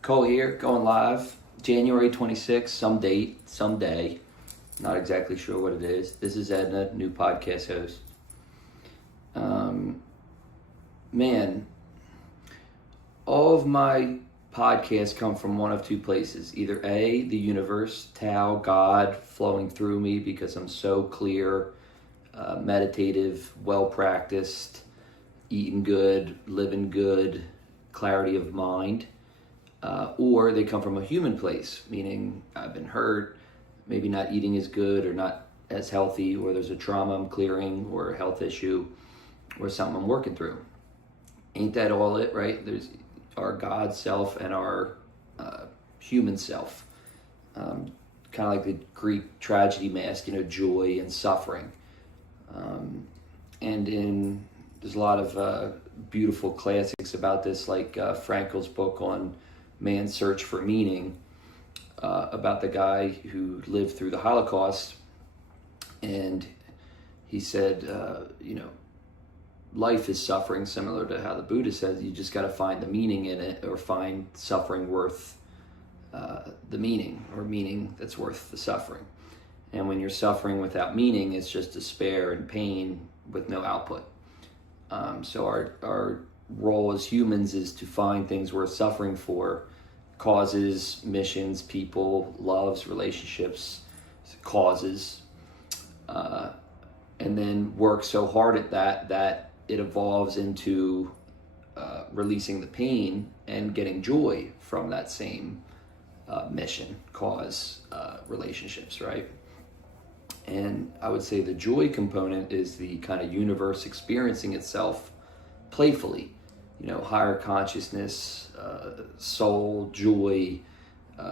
Cole here, going live, January 26th, some date, someday. Not exactly sure what it is. This is Edna, new podcast host. Man, all of my podcasts come from one of two places. Either A, the universe, Tao, God flowing through me because I'm so clear, meditative, well-practiced, eating good, living good, clarity of mind. Or they come from a human place, meaning I've been hurt, maybe not eating as good or not as healthy, or there's a trauma I'm clearing or a health issue or something I'm working through. Ain't that all it, right? There's our God self and our human self. Kind of like the Greek tragedy mask, joy and suffering. There's a lot of beautiful classics about this, like Frankl's book on Man's Search for Meaning, about the guy who lived through the Holocaust. And he said, life is suffering, similar to how the Buddha says, you just got to find the meaning in it, or find suffering worth the meaning, or meaning that's worth the suffering. And when you're suffering without meaning, it's just despair and pain with no output. So our role as humans is to find things worth suffering for: causes, missions, people, loves, relationships, causes, and then work so hard at that it evolves into releasing the pain and getting joy from that same mission, cause, relationships, right? And I would say the joy component is the kind of universe experiencing itself playfully, higher consciousness, soul, joy,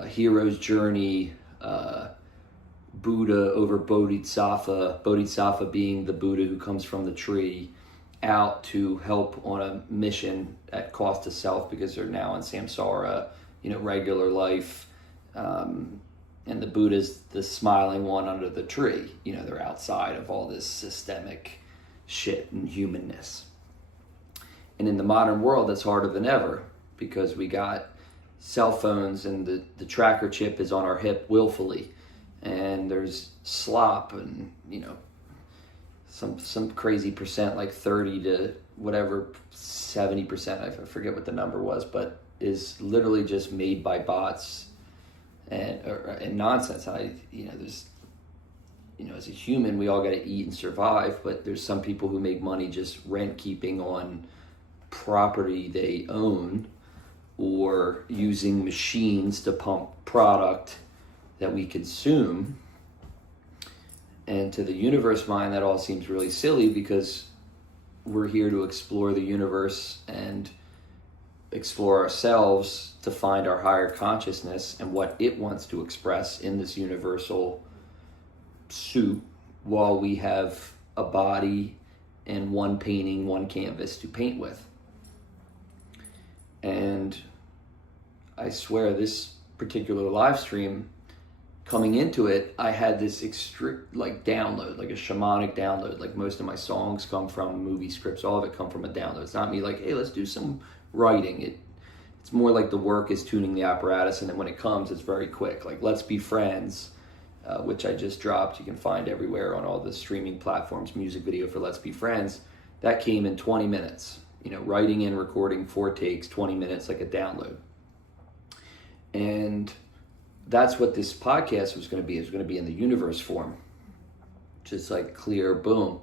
hero's journey, Buddha over Bodhisattva being the Buddha who comes from the tree, out to help on a mission at cost to self because they're now in samsara, regular life. And the Buddha's the smiling one under the tree. They're outside of all this systemic shit and humanness. And in the modern world, that's harder than ever because we got cell phones and the tracker chip is on our hip willfully. And there's slop and, some crazy percent, like 30 to whatever, 70%, I forget what the number was, but is literally just made by bots and nonsense. There's, as a human, we all got to eat and survive, but there's some people who make money just rent keeping on property they own, or using machines to pump product that we consume. And to the universe mind, that all seems really silly because we're here to explore the universe and explore ourselves to find our higher consciousness and what it wants to express in this universal suit, while we have a body and one painting, one canvas to paint with. And I swear, this particular live stream, coming into it, I had this download, like a shamanic download. Like most of my songs come from movie scripts, all of it come from a download. It's not me like, hey, let's do some writing. It's more like the work is tuning the apparatus, and then when it comes, it's very quick. Like Let's Be Friends, which I just dropped. You can find everywhere on all the streaming platforms. Music video for Let's Be Friends. That came in 20 minutes. Writing and recording 4 takes, 20 minutes, like a download. And that's what this podcast was going to be. It was going to be in the universe form. Just like clear, boom.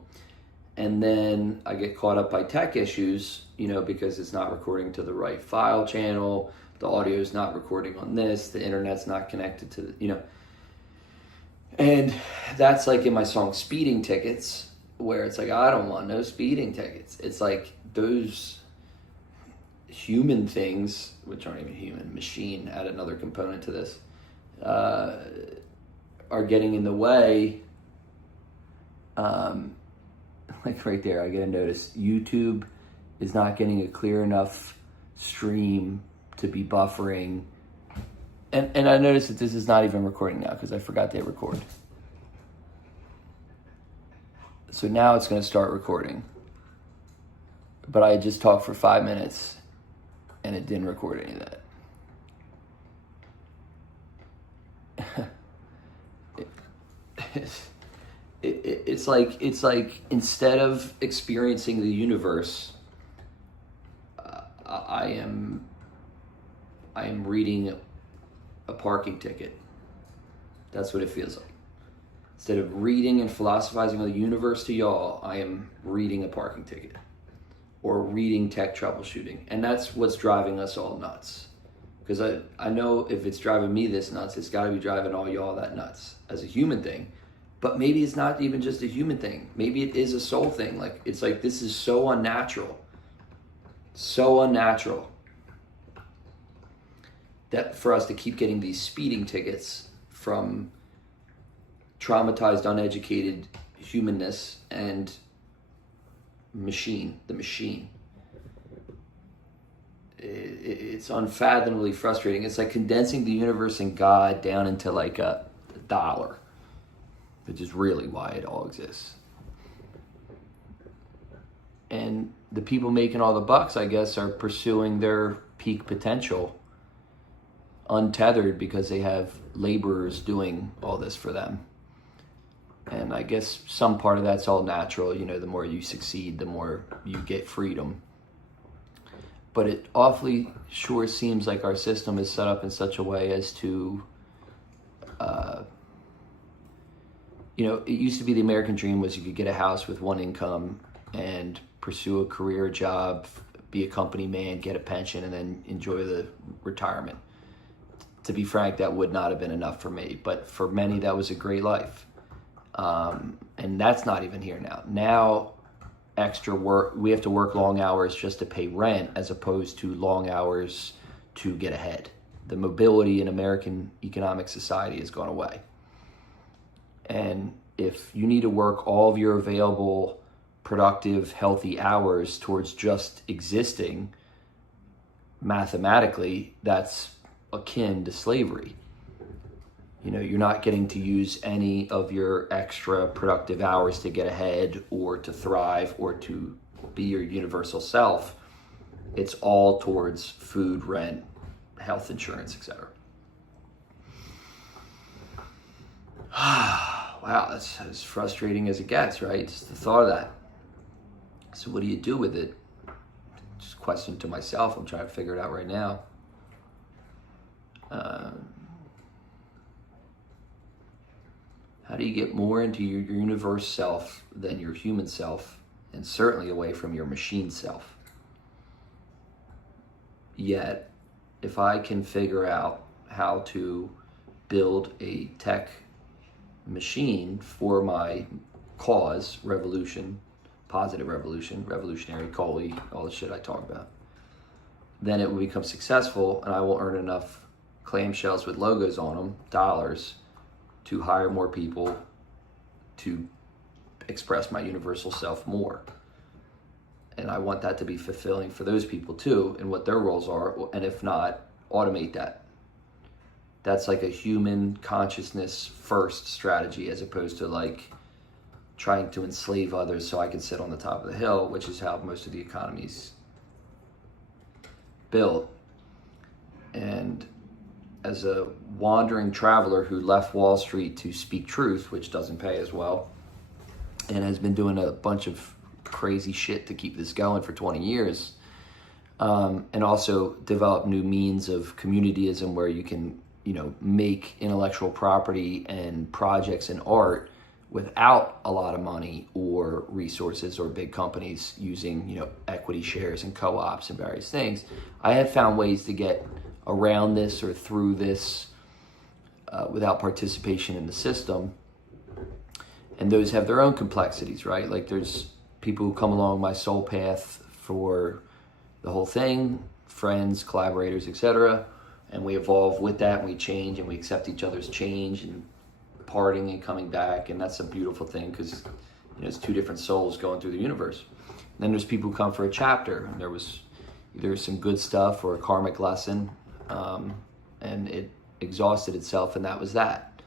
And then I get caught up by tech issues, because it's not recording to the right file channel. The audio is not recording on this. The internet's not connected to And that's like in my song Speeding Tickets, where it's like, I don't want no speeding tickets. It's like those human things, which aren't even human, machine, add another component to this, are getting in the way. Like right there, I get a notice. YouTube is not getting a clear enough stream to be buffering. And I noticed that this is not even recording now because I forgot to hit record. So now it's going to start recording. But I just talked for 5 minutes and it didn't record any of that. it's like instead of experiencing the universe, I am reading a parking ticket. That's what it feels like. Instead of reading and philosophizing on the universe to y'all, I am reading a parking ticket or reading tech troubleshooting. And that's what's driving us all nuts. Because I know if it's driving me this nuts, it's got to be driving all y'all that nuts as a human thing. But maybe it's not even just a human thing. Maybe it is a soul thing. Like, it's like, this is so unnatural. So unnatural that for us to keep getting these speeding tickets from traumatized, uneducated humanness and the machine. It's unfathomably frustrating. It's like condensing the universe and God down into like a dollar, which is really why it all exists. And the people making all the bucks, I guess, are pursuing their peak potential untethered because they have laborers doing all this for them. And I guess some part of that's all natural. You know, the more you succeed, the more you get freedom. But it awfully sure seems like our system is set up in such a way as to, you know, it used to be the American dream was you could get a house with one income and pursue a career job, be a company man, get a pension, and then enjoy the retirement. To be frank, that would not have been enough for me. But for many, that was a great life. And that's not even here now. Now, extra work, we have to work long hours just to pay rent as opposed to long hours to get ahead. The mobility in American economic society has gone away. And if you need to work all of your available productive, healthy hours towards just existing, mathematically, that's akin to slavery. You know, you're not getting to use any of your extra productive hours to get ahead or to thrive or to be your universal self. It's all towards food, rent, health insurance, etc. Wow, that's as frustrating as it gets, right? Just the thought of that. So what do you do with it? Just a question to myself. I'm trying to figure it out right now. How do you get more into your universe self than your human self, and certainly away from your machine self? Yet, if I can figure out how to build a tech machine for my cause, revolution, positive revolution, revolutionary, Coley, all the shit I talk about, then it will become successful and I will earn enough clamshells with logos on them, dollars, to hire more people to express my universal self more. And I want that to be fulfilling for those people too, and what their roles are, and if not, automate that. That's like a human consciousness first strategy as opposed to like trying to enslave others so I can sit on the top of the hill, which is how most of the economy's built. And as a wandering traveler who left Wall Street to speak truth, which doesn't pay as well, and has been doing a bunch of crazy shit to keep this going for 20 years, and also develop new means of communityism where you can, you know, make intellectual property and projects and art without a lot of money or resources or big companies using, you know, equity shares and co-ops and various things. I have found ways to get around this or through this without participation in the system. And those have their own complexities, right? Like there's people who come along my soul path for the whole thing, friends, collaborators, etc. And we evolve with that and we change and we accept each other's change and parting and coming back. And that's a beautiful thing because, you know, it's two different souls going through the universe. And then there's people who come for a chapter and there was either some good stuff or a karmic lesson, and it exhausted itself, and that was that.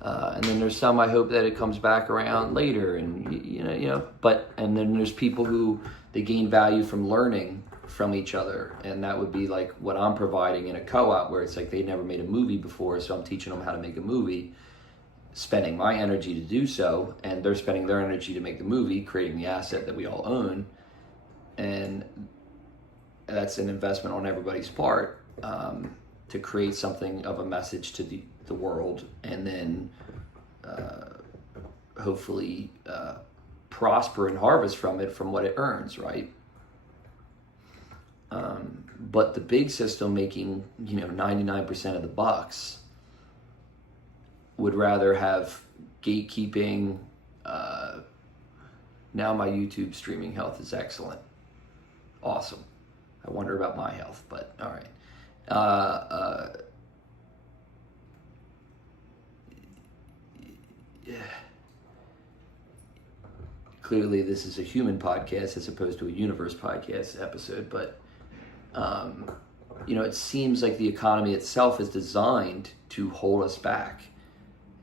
And then there's some I hope that it comes back around later, and you know. But and then there's people who they gain value from learning from each other, and that would be like what I'm providing in a co-op, where it's like they never made a movie before, so I'm teaching them how to make a movie. spending my energy to do so, and they're spending their energy to make the movie, creating the asset that we all own, and that's an investment on everybody's part, to create something of a message to the world, and then hopefully prosper and harvest from it, from what it earns, right? But the big system making 99% of the bucks would rather have gatekeeping. Now my YouTube streaming health is excellent. Awesome. I wonder about my health, but all right. Yeah. Clearly this is a human podcast as opposed to a universe podcast episode, but it seems like the economy itself is designed to hold us back.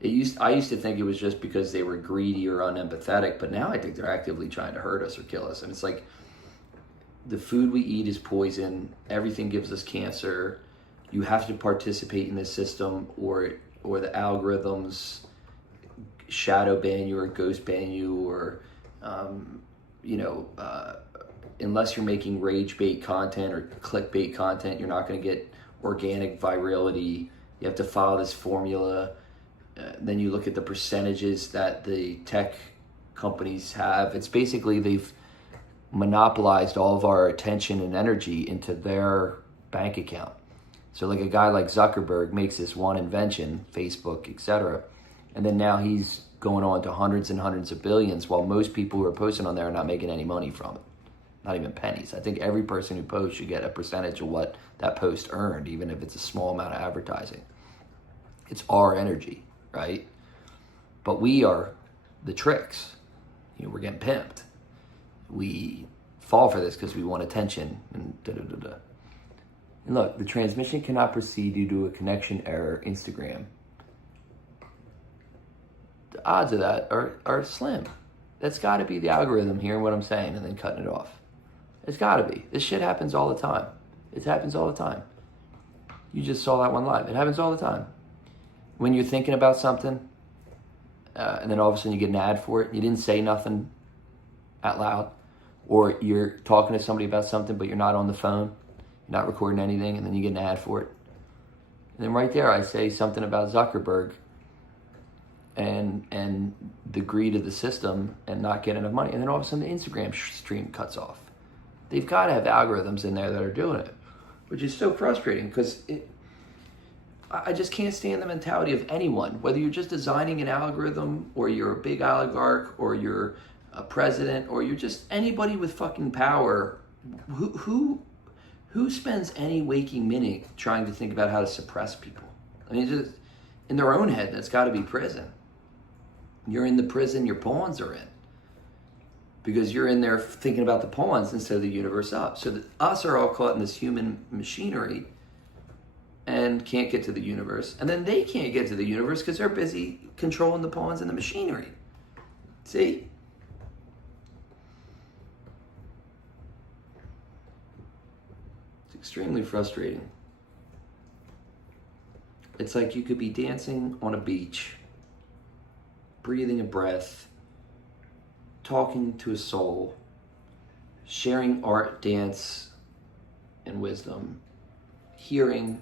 I used to think it was just because they were greedy or unempathetic, but now I think they're actively trying to hurt us or kill us. And it's like the food we eat is poison. Everything gives us cancer. You have to participate in this system, or the algorithms shadow ban you or ghost ban you, or unless you're making rage bait content or clickbait content, you're not going to get organic virality. You have to follow this formula. Then you look at the percentages that the tech companies have. It's basically they've monopolized all of our attention and energy into their bank account. So like a guy like Zuckerberg makes this one invention, Facebook, etc., and then now he's going on to hundreds and hundreds of billions, while most people who are posting on there are not making any money from it. Not even pennies. I think every person who posts should get a percentage of what that post earned, even if it's a small amount of advertising. It's our energy, right? But we are the tricks. We're getting pimped. We fall for this because we want attention and da-da-da-da. And look, the transmission cannot proceed due to a connection error, Instagram. The odds of that are slim. That's got to be the algorithm hearing what I'm saying and then cutting it off. It's got to be. This shit happens all the time. It happens all the time. You just saw that one live. It happens all the time. When you're thinking about something, and then all of a sudden you get an ad for it, you didn't say nothing out loud, or you're talking to somebody about something, but you're not on the phone, you're not recording anything, and then you get an ad for it. And then right there, I say something about Zuckerberg and the greed of the system and not getting enough money, and then all of a sudden the Instagram stream cuts off. They've got to have algorithms in there that are doing it, which is so frustrating because I just can't stand the mentality of anyone, whether you're just designing an algorithm or you're a big oligarch or you're a president or you're just anybody with fucking power. Who spends any waking minute trying to think about how to suppress people? I mean, just in their own head, that's got to be prison. You're in the prison your pawns are in, because you're in there thinking about the pawns instead of the universe up. So that us are all caught in this human machinery and can't get to the universe. And then they can't get to the universe because they're busy controlling the pawns and the machinery. See? It's extremely frustrating. It's like you could be dancing on a beach, breathing a breath, talking to a soul, sharing art, dance, and wisdom, hearing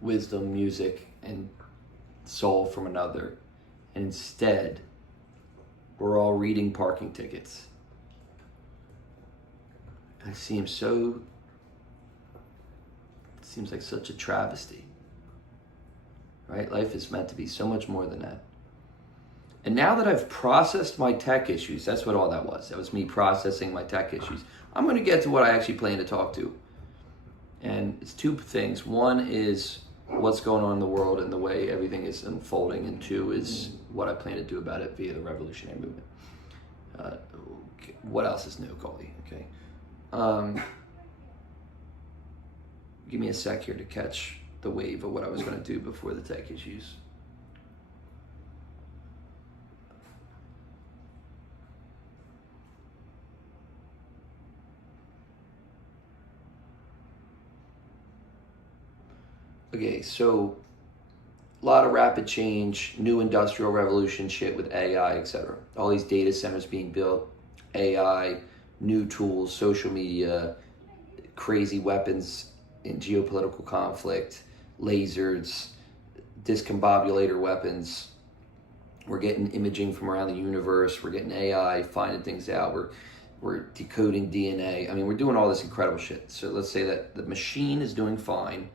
wisdom, music, and soul from another. And instead, we're all reading parking tickets. It seems like such a travesty. Right? Life is meant to be so much more than that. And now that I've processed my tech issues, that's what all that was. That was me processing my tech issues. I'm going to get to what I actually plan to talk to. And it's two things. One is what's going on in the world and the way everything is unfolding. And two is what I plan to do about it via the revolutionary movement. What else is new, Coley? Okay. Give me a sec here to catch the wave of what I was going to do before the tech issues. Okay, so a lot of rapid change, new industrial revolution shit with AI, etc. All these data centers being built, AI, new tools, social media, crazy weapons in geopolitical conflict, lasers, discombobulator weapons. We're getting imaging from around the universe. We're getting AI finding things out. We're decoding DNA. I mean, we're doing all this incredible shit. So let's say that the machine is doing fine,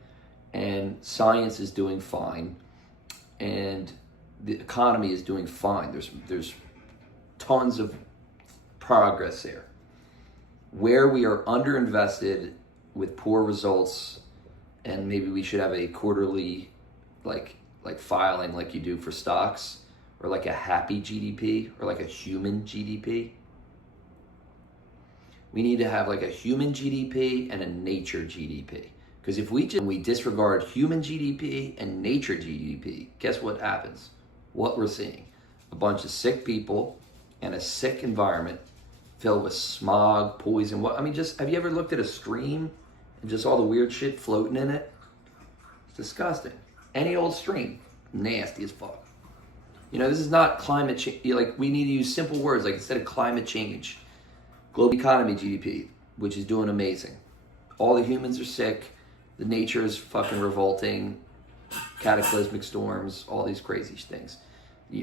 and science is doing fine, and the economy is doing fine. There's tons of progress there. Where we are underinvested with poor results, and maybe we should have a quarterly like filing like you do for stocks, or like a happy GDP, or like a human GDP. We need to have like a human GDP and a nature GDP. Because if we disregard human GDP and nature GDP, guess what happens? What we're seeing? A bunch of sick people and a sick environment filled with smog, poison. Just have you ever looked at a stream and just all the weird shit floating in it? It's disgusting. Any old stream, nasty as fuck. This is not climate change. We need to use simple words. Like, instead of climate change, global economy GDP, which is doing amazing. All the humans are sick. The nature is fucking revolting. Cataclysmic storms, all these crazy things.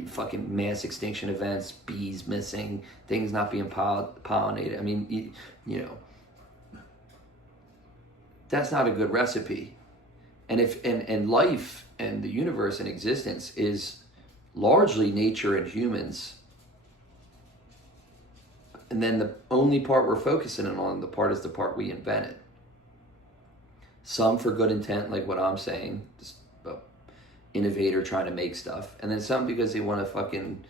Fucking mass extinction events, bees missing, things not being pollinated. I mean, that's not a good recipe. And life and the universe and existence is largely nature and humans. And then the only part we're focusing on, is the part we invented. Some for good intent, like what I'm saying, just an innovator trying to make stuff. And then some because they want to fucking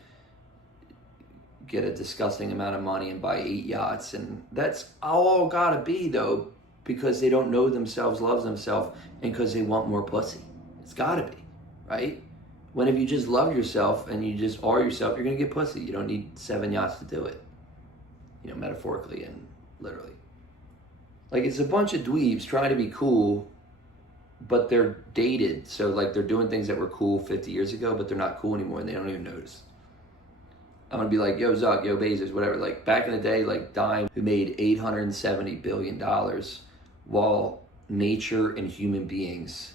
get a disgusting amount of money and buy 8 yachts. And that's all gotta be, though, because they don't know themselves, love themselves, and because they want more pussy. It's gotta be, right? When if you just love yourself and you just are yourself, you're gonna get pussy. You don't need 7 yachts to do it. Metaphorically and literally. Like, it's a bunch of dweebs trying to be cool, but they're dated. So, they're doing things that were cool 50 years ago, but they're not cool anymore, and they don't even notice. I'm going to be like, yo, Zuck, yo, Bezos, whatever. Back in the day, Dime, who made $870 billion, while nature and human beings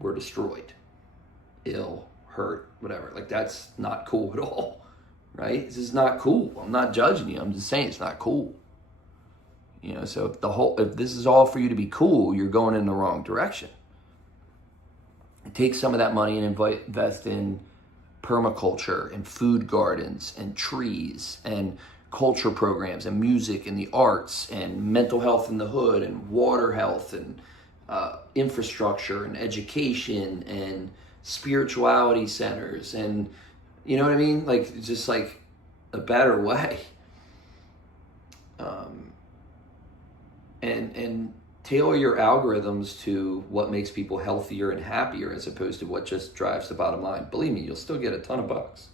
were destroyed. Ill, hurt, whatever. That's not cool at all. Right? This is not cool. I'm not judging you. I'm just saying it's not cool. So if this is all for you to be cool, you're going in the wrong direction. Take some of that money and invest in permaculture and food gardens and trees and culture programs and music and the arts and mental health in the hood and water health and infrastructure and education and spirituality centers and you know what I mean? Just a better way. And tailor your algorithms to what makes people healthier and happier as opposed to what just drives the bottom line. Believe me, you'll still get a ton of bucks.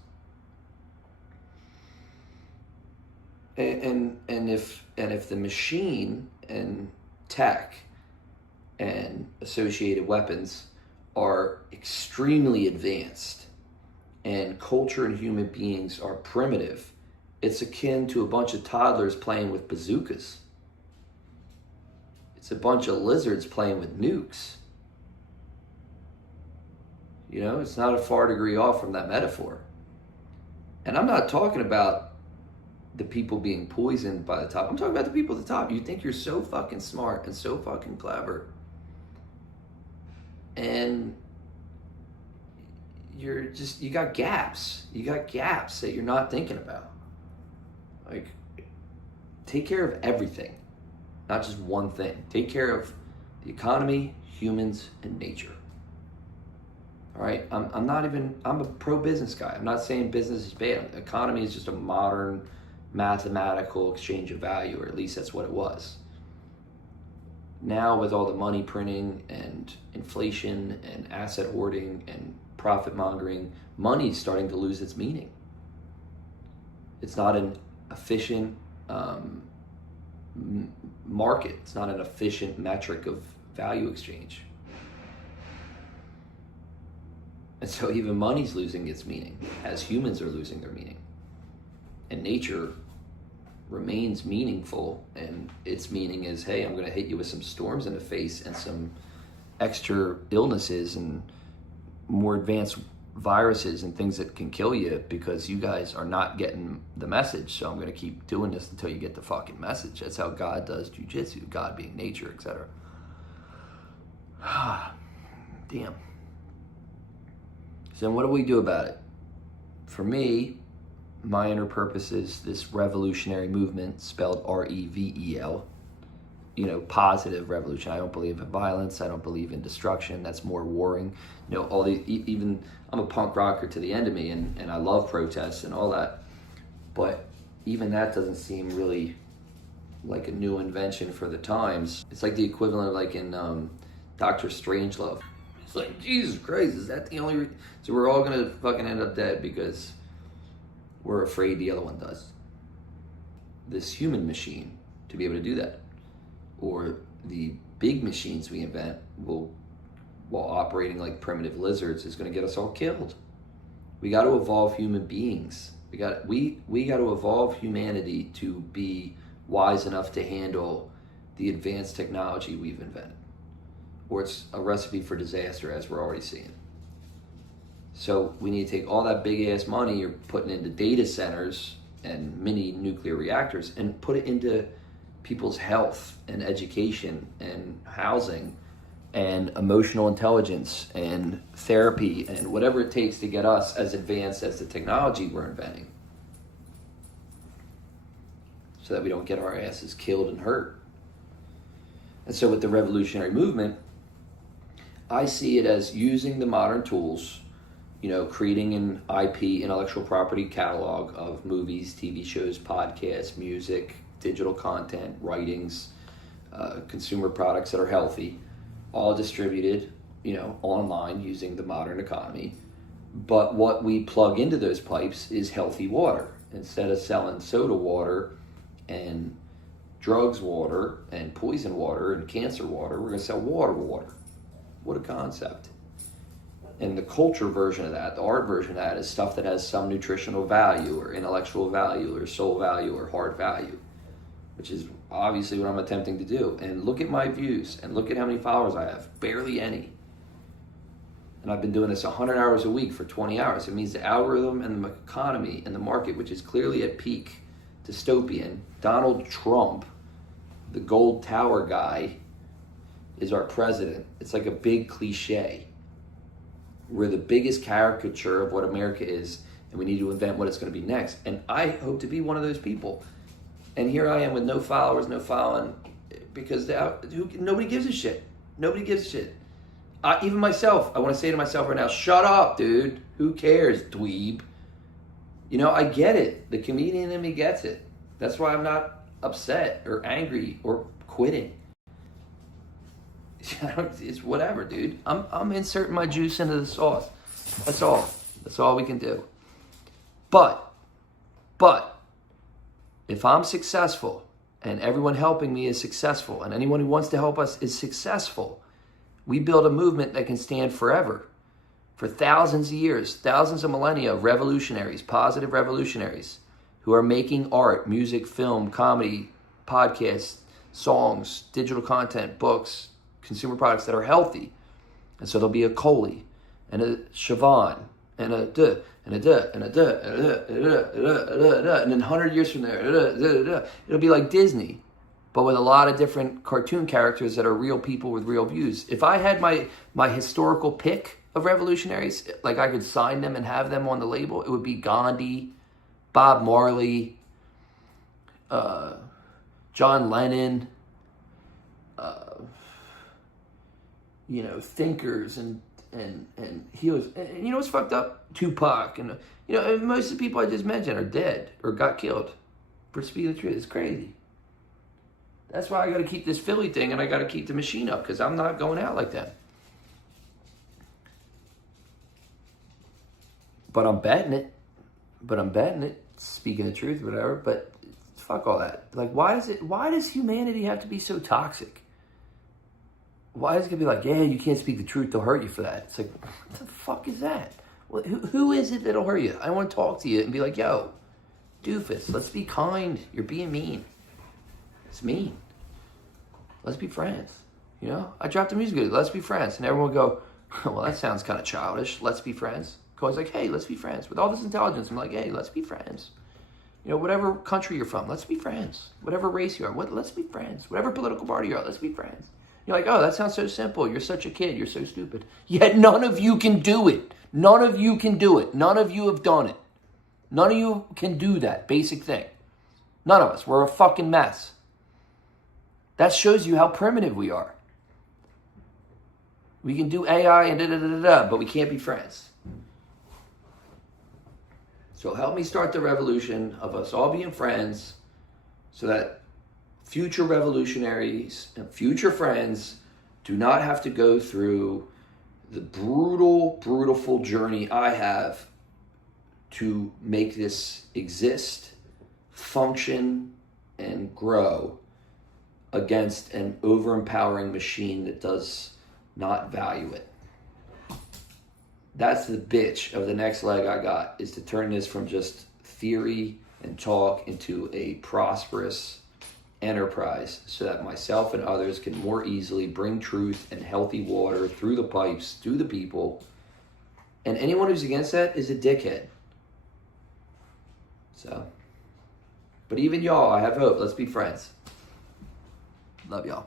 And if the machine and tech and associated weapons are extremely advanced, and culture and human beings are primitive, it's akin to a bunch of toddlers playing with bazookas. It's a bunch of lizards playing with nukes. It's not a far degree off from that metaphor. And I'm not talking about the people being poisoned by the top. I'm talking about the people at the top. You think you're so fucking smart and so fucking clever. And you got gaps. You got gaps that you're not thinking about. Take care of everything, not just one thing. Take care of the economy, humans, and nature. All right? I'm a pro-business guy. I'm not saying business is bad. The economy is just a modern mathematical exchange of value, or at least that's what it was. Now, with all the money printing and inflation and asset hoarding and profit mongering, money's starting to lose its meaning. It's not an efficient market. It's not an efficient metric of value exchange. And so even money's losing its meaning as humans are losing their meaning. And nature remains meaningful, and its meaning is, hey, I'm going to hit you with some storms in the face and some extra illnesses and more advanced viruses and things that can kill you because you guys are not getting the message. So I'm going to keep doing this until you get the fucking message. That's how God does jujitsu, God being nature, etc. Damn. So then what do we do about it? For me, my inner purpose is this revolutionary movement, spelled R-E-V-E-L, positive revolution. I don't believe in violence. I don't believe in destruction. That's more warring. Even I'm a punk rocker to the end of me, and I love protests and all that. But even that doesn't seem really like a new invention for the times. It's like the equivalent of like in Dr. Strangelove. It's like, Jesus Christ, is that the only reason? So we're all gonna fucking end up dead because we're afraid the other one does. This human machine to be able to do that. Or the big machines we invent while operating like primitive lizards is going to get us all killed. We got to evolve human beings. We got to evolve humanity to be wise enough to handle the advanced technology we've invented. Or it's a recipe for disaster, as we're already seeing. So we need to take all that big ass money you're putting into data centers and mini nuclear reactors and put it into people's health and education and housing and emotional intelligence and therapy and whatever it takes to get us as advanced as the technology we're inventing, so that we don't get our asses killed and hurt. And so with the revolutionary movement, I see it as using the modern tools, creating an IP, intellectual property catalog of movies, TV shows, podcasts, music, digital content, writings, consumer products that are healthy, all distributed, online using the modern economy. But what we plug into those pipes is healthy water. Instead of selling soda water and drugs water and poison water and cancer water, we're going to sell water. What a concept. And the culture version of that, the art version of that, is stuff that has some nutritional value or intellectual value or soul value or heart value, which is obviously what I'm attempting to do. And look at my views and look at how many followers I have. Barely any. And I've been doing this 100 hours a week for 20 hours. It means the algorithm and the economy and the market, which is clearly at peak dystopian. Donald Trump, the gold tower guy, is our president. It's like a big cliche. We're the biggest caricature of what America is, and we need to invent what it's going to be next. And I hope to be one of those people. And here I am with no followers, no following, because nobody gives a shit. Nobody gives a shit. Even myself, I want to say to myself right now, shut up, dude. Who cares, dweeb? I get it. The comedian in me gets it. That's why I'm not upset or angry or quitting. It's whatever, dude. I'm inserting my juice into the sauce. That's all. That's all we can do. But if I'm successful and everyone helping me is successful and anyone who wants to help us is successful, we build a movement that can stand forever. For thousands of years, thousands of millennia of revolutionaries, positive revolutionaries, who are making art, music, film, comedy, podcasts, songs, digital content, books, consumer products that are healthy. And so there'll be a Coley and a Siobhan and a duh and a duh and a duh and a duh and a duh and a duh, and then 100 years from there, it'll be like Disney, but with a lot of different cartoon characters that are real people with real views. If I had my historical pick of revolutionaries, like I could sign them and have them on the label, it would be Gandhi, Bob Marley, John Lennon, thinkers and healers. And what's fucked up? Tupac and most of the people I just mentioned are dead or got killed. For speed of the truth, it's crazy. That's why I got to keep this Philly thing and I got to keep the machine up, because I'm not going out like that. But I'm betting it. Speaking the truth, whatever. But fuck all that. Like, why does humanity have to be so toxic? why is it gonna be like, yeah, you can't speak the truth, they'll hurt you for that? It's like, what the fuck is that? Who is it that'll hurt you? I want to talk to you and be like, yo, doofus, let's be kind. You're being mean. It's mean. Let's be friends. You know, I dropped the music video, let's be friends. And everyone would go, well, that sounds kind of childish. Let's be friends. I was like, hey, let's be friends. With all this intelligence, I'm like, hey, let's be friends. You know, whatever country you're from, let's be friends. Whatever race you are, let's be friends. Whatever political party you are, let's be friends. You're like, oh, that sounds so simple. You're such a kid. You're so stupid. Yet none of you can do it. None of you can do it. None of you have done it. None of you can do that basic thing. None of us. We're a fucking mess. That shows you how primitive we are. We can do AI and da-da-da-da-da, but we can't be friends. So help me start the revolution of us all being friends so that future revolutionaries and future friends do not have to go through the brutal journey I have to make this exist, function, and grow against an over-empowering machine that does not value it. That's the bitch of the next leg I got, is to turn this from just theory and talk into a prosperous enterprise so that myself and others can more easily bring truth and healthy water through the pipes to the people. And anyone who's against that is a dickhead. So, but even y'all, I have hope. Let's be friends. Love y'all.